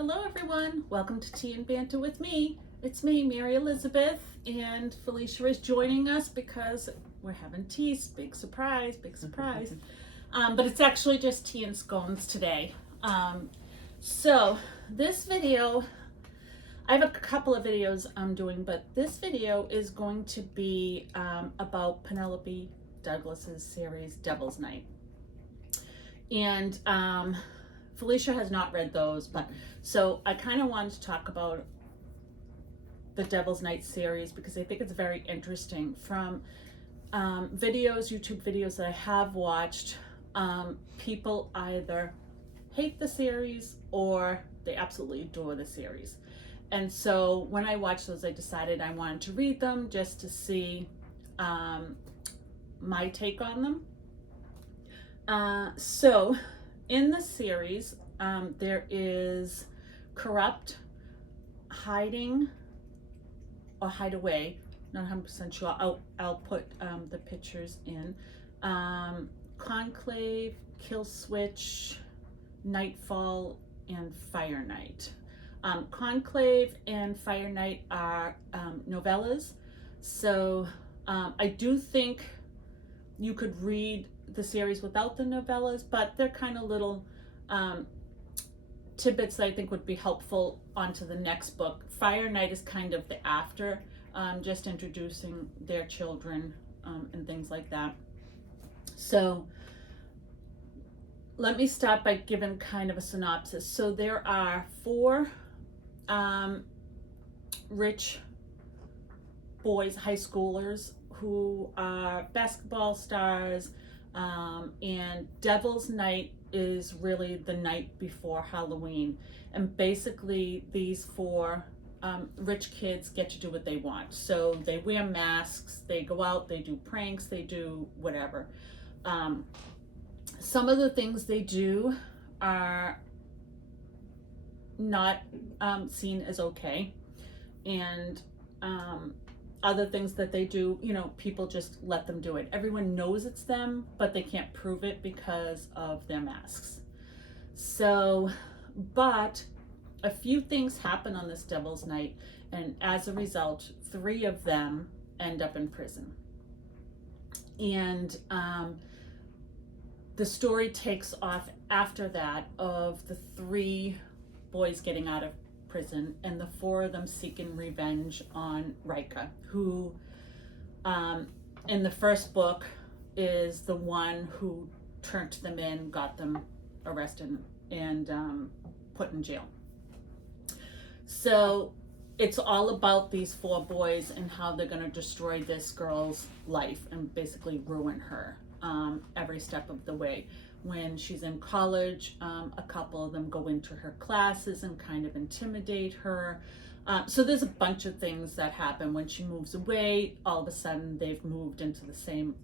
Hello everyone, welcome to Tea and Banter with me. It's me, Mary Elizabeth, and Felicia is joining us because we're having tea. Big surprise, big surprise. But it's actually just tea and scones today. So this video, I have a couple of videos I'm doing, but this video is going to be about Penelope Douglas's series, Devil's Night. And Felicia has not read those, but so I kind of wanted to talk about the Devil's Night series because I think it's very interesting. From YouTube videos that I have watched, people either hate the series or they absolutely adore the series. And so when I watched those, I decided I wanted to read them just to see my take on them. So in the series, there is Corrupt, Hiding, or Hideaway, not 100% sure. I'll put the pictures in. Conclave, Kill Switch, Nightfall, and Fire Night. Conclave and Fire Night are novellas. So I do think you could read the series without the novellas, but they're kind of little tidbits that I think would be helpful onto the next book. Fire Night is kind of the after, just introducing their children and things like that. So let me start by giving kind of a synopsis. So there are four rich boys, high schoolers, who are basketball stars, and Devil's Night is really the night before Halloween. And basically these four rich kids get to do what they want. So they wear masks, they go out, they do pranks, they do whatever. Some of the things they do are not seen as okay. And other things that they do, people just let them do it. Everyone knows it's them, but they can't prove it because of their masks. So, but a few things happen on this Devil's Night, and as a result, 3 of them end up in prison. And the story takes off after that of the 3 boys getting out of prison, and the 4 of them seeking revenge on Rika, who in the first book is the one who turned them in, got them arrested and put in jail. So it's all about these 4 boys and how they're going to destroy this girl's life and basically ruin her every step of the way. When she's in college, a couple of them go into her classes and kind of intimidate her. So there's a bunch of things that happen. When she moves away, all of a sudden they've moved into the same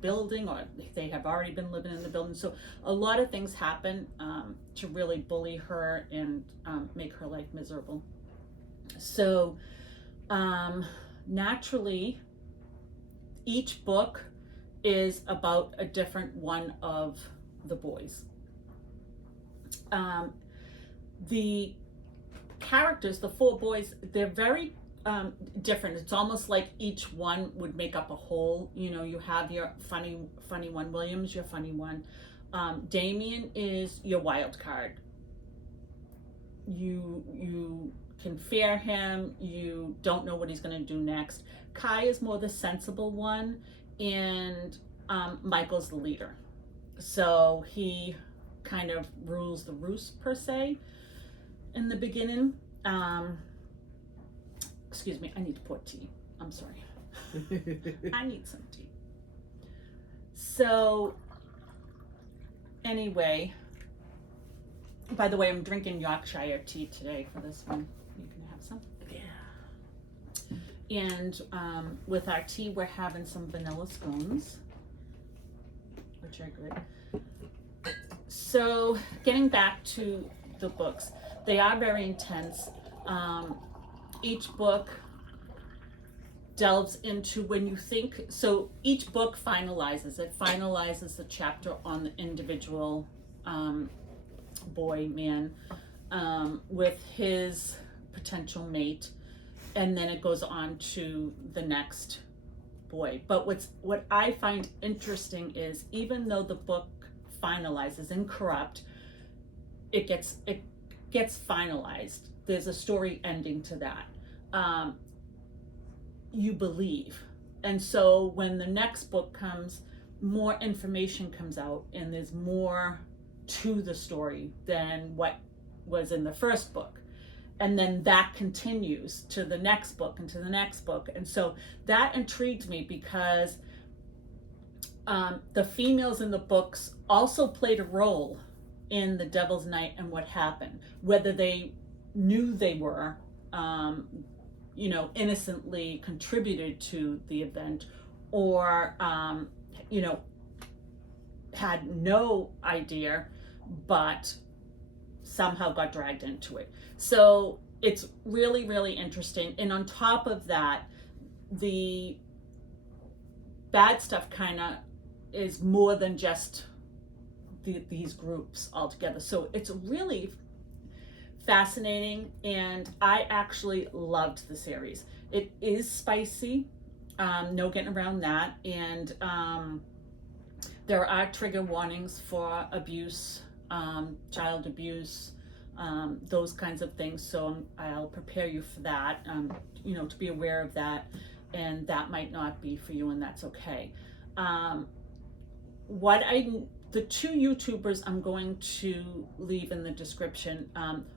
building, or they have already been living in the building. So a lot of things happen to really bully her and make her life miserable. So naturally, each book is about a different one of the boys. The characters, the 4 boys, they're very different. It's almost like each one would make up a whole. You have your funny one, William's your funny one. Damien is your wild card. You can fear him, you don't know what he's going to do next. Kai is more the sensible one, and Michael's the leader. So he kind of rules the roost, per se, in the beginning. Excuse me, I need to pour tea. I'm sorry. I need some tea. So anyway, by the way, I'm drinking Yorkshire tea today for this one. You can have some. Yeah. And with our tea, we're having some vanilla scones, which are good. So getting back to the books, they are very intense. Each book delves into, when you think, so each book finalizes the chapter on the individual boy, man, with his potential mate, and then it goes on to the next boy. But what I find interesting is, even though the book finalizes in Corrupt, it gets finalized. There's a story ending to that. You believe. And so when the next book comes, more information comes out, and there's more to the story than what was in the first book. And then that continues to the next book and to the next book. And so that intrigued me, because the females in the books also played a role in the Devil's Night and what happened, whether they knew they were, innocently contributed to the event, or, had no idea, but somehow got dragged into it. So it's really, really interesting. And on top of that, the bad stuff kind of is more than just these groups altogether. So it's really fascinating, and I actually loved the series. It is spicy, no getting around that, and there are trigger warnings for abuse, child abuse, those kinds of things. So I'll prepare you for that, to be aware of that, and that might not be for you, and that's okay. The two YouTubers I'm going to leave in the description,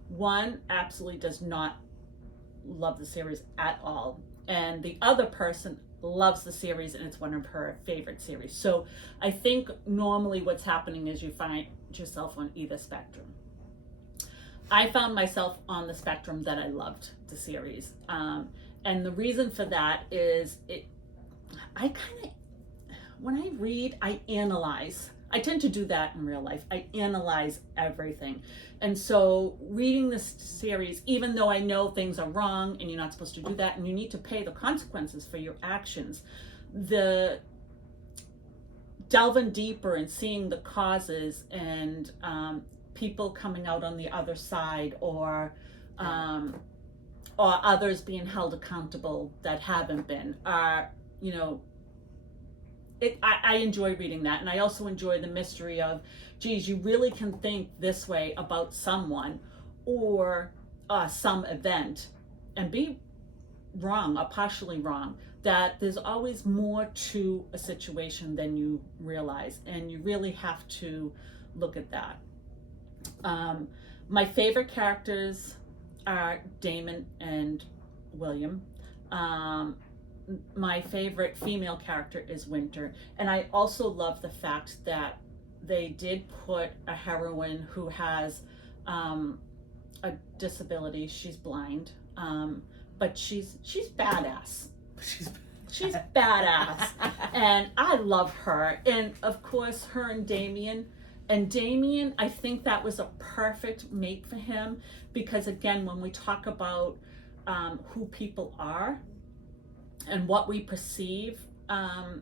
one absolutely does not love the series at all, and the other person loves the series, and it's one of her favorite series. So I think normally what's happening is you find yourself on either spectrum. I found myself on the spectrum that I loved the series, and the reason for that is when I read, I analyze. I tend to do that in real life. I analyze everything. And so reading this series, even though I know things are wrong and you're not supposed to do that and you need to pay the consequences for your actions, the delving deeper and seeing the causes and people coming out on the other side, or others being held accountable that haven't been, I enjoy reading that. And I also enjoy the mystery of, geez, you really can think this way about someone or some event and be wrong or partially wrong, that there's always more to a situation than you realize, and you really have to look at that. My favorite characters are Damon and William. My favorite female character is Winter, and I also love the fact that they did put a heroine who has a disability. She's blind, but she's badass. She's badass, and I love her. And of course, her and Damien. And Damien, I think that was a perfect mate for him, because again, when we talk about who people are and what we perceive, and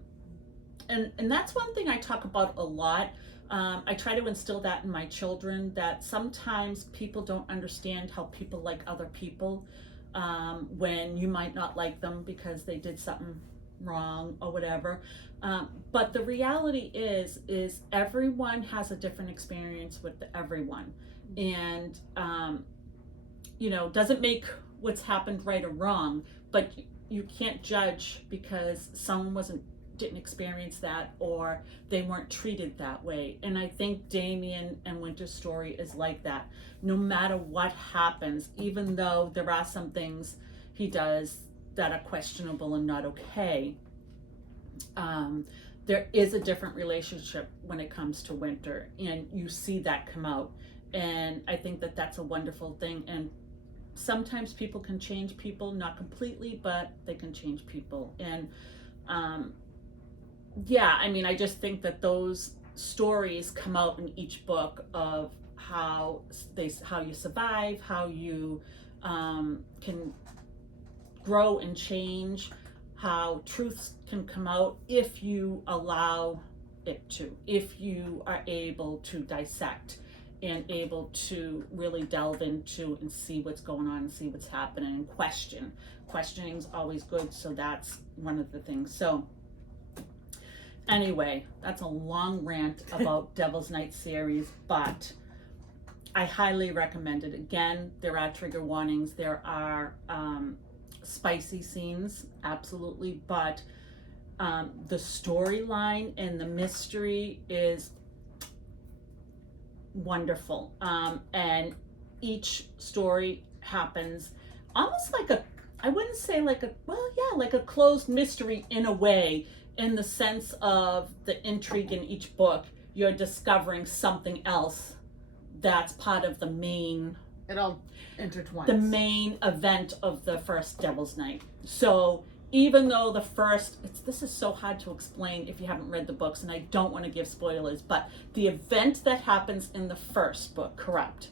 that's one thing I talk about a lot. I try to instill that in my children, that sometimes people don't understand how people like other people, when you might not like them because they did something wrong or whatever. But the reality is everyone has a different experience with everyone, and doesn't make what's happened right or wrong, but you can't judge because someone didn't experience that, or they weren't treated that way. And I think Damien and Winter's story is like that. No matter what happens, even though there are some things he does that are questionable and not okay, there is a different relationship when it comes to Winter, and you see that come out. And I think that that's a wonderful thing. And sometimes people can change people, not completely, but they can change people. And I just think that those stories come out in each book of how you survive, how you can grow and change, how truths can come out if you allow it to, if you are able to dissect and able to really delve into and see what's going on and see what's happening and questioning is always good, so that's one of the things. So anyway, that's a long rant about Devil's Night series, but I highly recommend it. Again, there are trigger warnings, there are spicy scenes, absolutely, but the storyline and the mystery is wonderful, and each story happens almost like a, I wouldn't say like a, well, yeah, like a closed mystery in a way, in the sense of the intrigue in each book. You're discovering something else that's part of the main, it all intertwines, the main event of the first Devil's Night. So even though the first, this is so hard to explain if you haven't read the books, and I don't want to give spoilers, but the event that happens in the first book, Corrupt,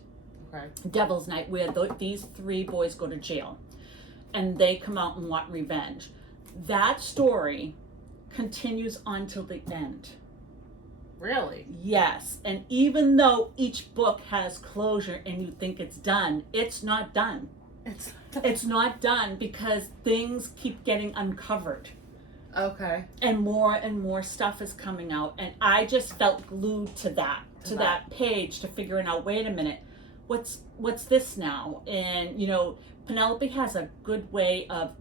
okay, Devil's Night, where these three boys go to jail and they come out and want revenge, that story continues on till the end. Really? Yes. And even though each book has closure and you think it's done, it's not done. It's not done, because things keep getting uncovered. Okay. And more stuff is coming out. And I just felt glued to that page, to figuring out, wait a minute, what's this now? And, you know, Penelope has a good way of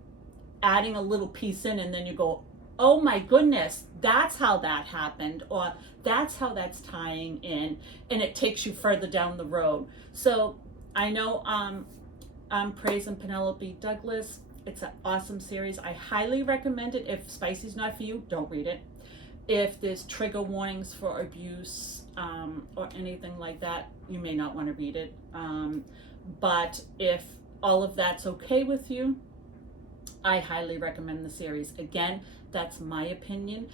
adding a little piece in, and then you go, oh my goodness, that's how that happened, or that's how that's tying in, and it takes you further down the road. So I know I'm praising Penelope Douglas. It's an awesome series. I highly recommend it. If spicy's not for you, don't read it. If there's trigger warnings for abuse or anything like that, you may not want to read it. But if all of that's okay with you, I highly recommend the series. Again, that's my opinion.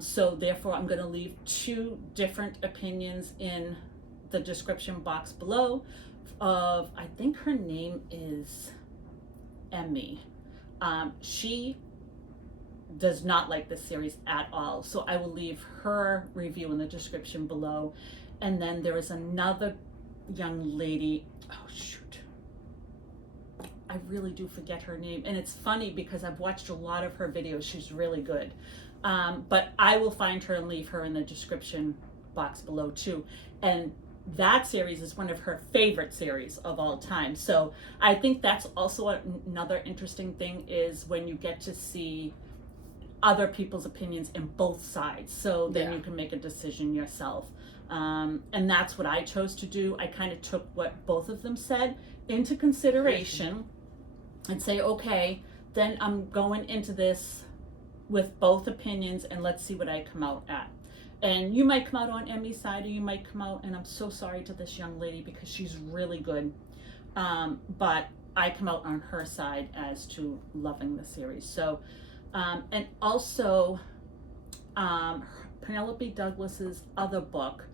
So therefore, I'm going to leave 2 different opinions in the description box below of, I think her name is Emmy. She does not like this series at all. So I will leave her review in the description below. And then there is another young lady. Oh, shoot. I really do forget her name. And it's funny because I've watched a lot of her videos. She's really good. But I will find her and leave her in the description box below too. And that series is one of her favorite series of all time. So I think that's also another interesting thing, is when you get to see other people's opinions in both sides. So then you can make a decision yourself. And that's what I chose to do. I kind of took what both of them said into consideration and say, okay, then I'm going into this with both opinions, and let's see what I come out at. And you might come out on Emmy's side, or you might come out, and I'm so sorry to this young lady because she's really good. But I come out on her side as to loving the series. So, and also Penelope Douglas's other book,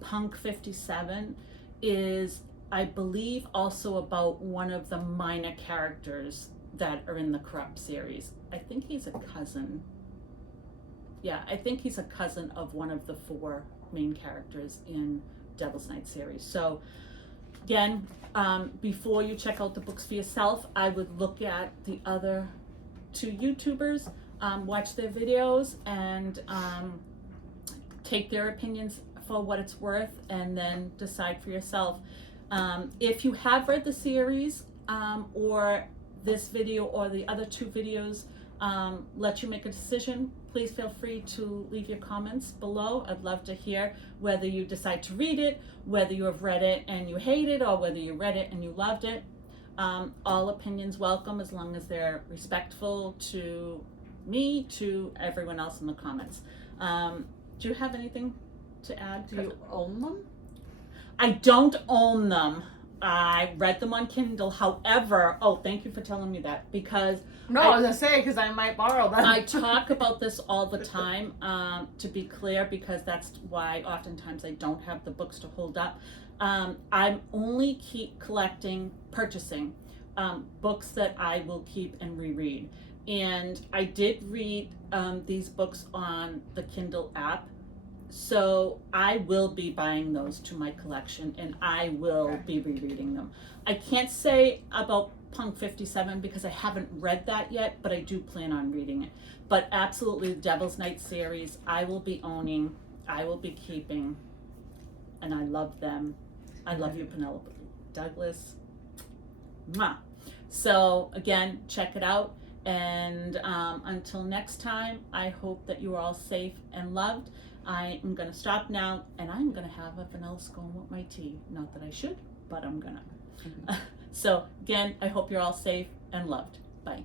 Punk 57, is, I believe, also about one of the minor characters that are in the Corrupt series. I think he's a cousin. Yeah, I think he's a cousin of one of the 4 main characters in Devil's Night series. So again, before you check out the books for yourself, I would look at the other 2 YouTubers, watch their videos, and take their opinions for what it's worth, and then decide for yourself. If you have read the series, or this video or the other 2 videos let you make a decision, please feel free to leave your comments below. I'd love to hear whether you decide to read it, whether you have read it and you hate it, or whether you read it and you loved it. All opinions welcome, as long as they're respectful to me, to everyone else in the comments. Do you have anything to add? Do you own them? I don't own them. I read them on Kindle. However, oh, thank you for telling me that, because no, I was gonna say, because I might borrow them. I talk about this all the time, to be clear, because that's why oftentimes I don't have the books to hold up. I'm only purchasing books that I will keep and reread. And I did read these books on the Kindle app, So I will be buying those to my collection, and I will Okay. be rereading them. I can't say about Punk 57 because I haven't read that yet, but I do plan on reading it. But absolutely, the Devil's Night series, I will be owning, I will be keeping, and I love them. I love you, Penelope Douglas. Mwah. So again, check it out. And until next time, I hope that you are all safe and loved. I am going to stop now, and I'm going to have a vanilla scone with my tea. Not that I should, but I'm going to. So again, I hope you're all safe and loved. Bye.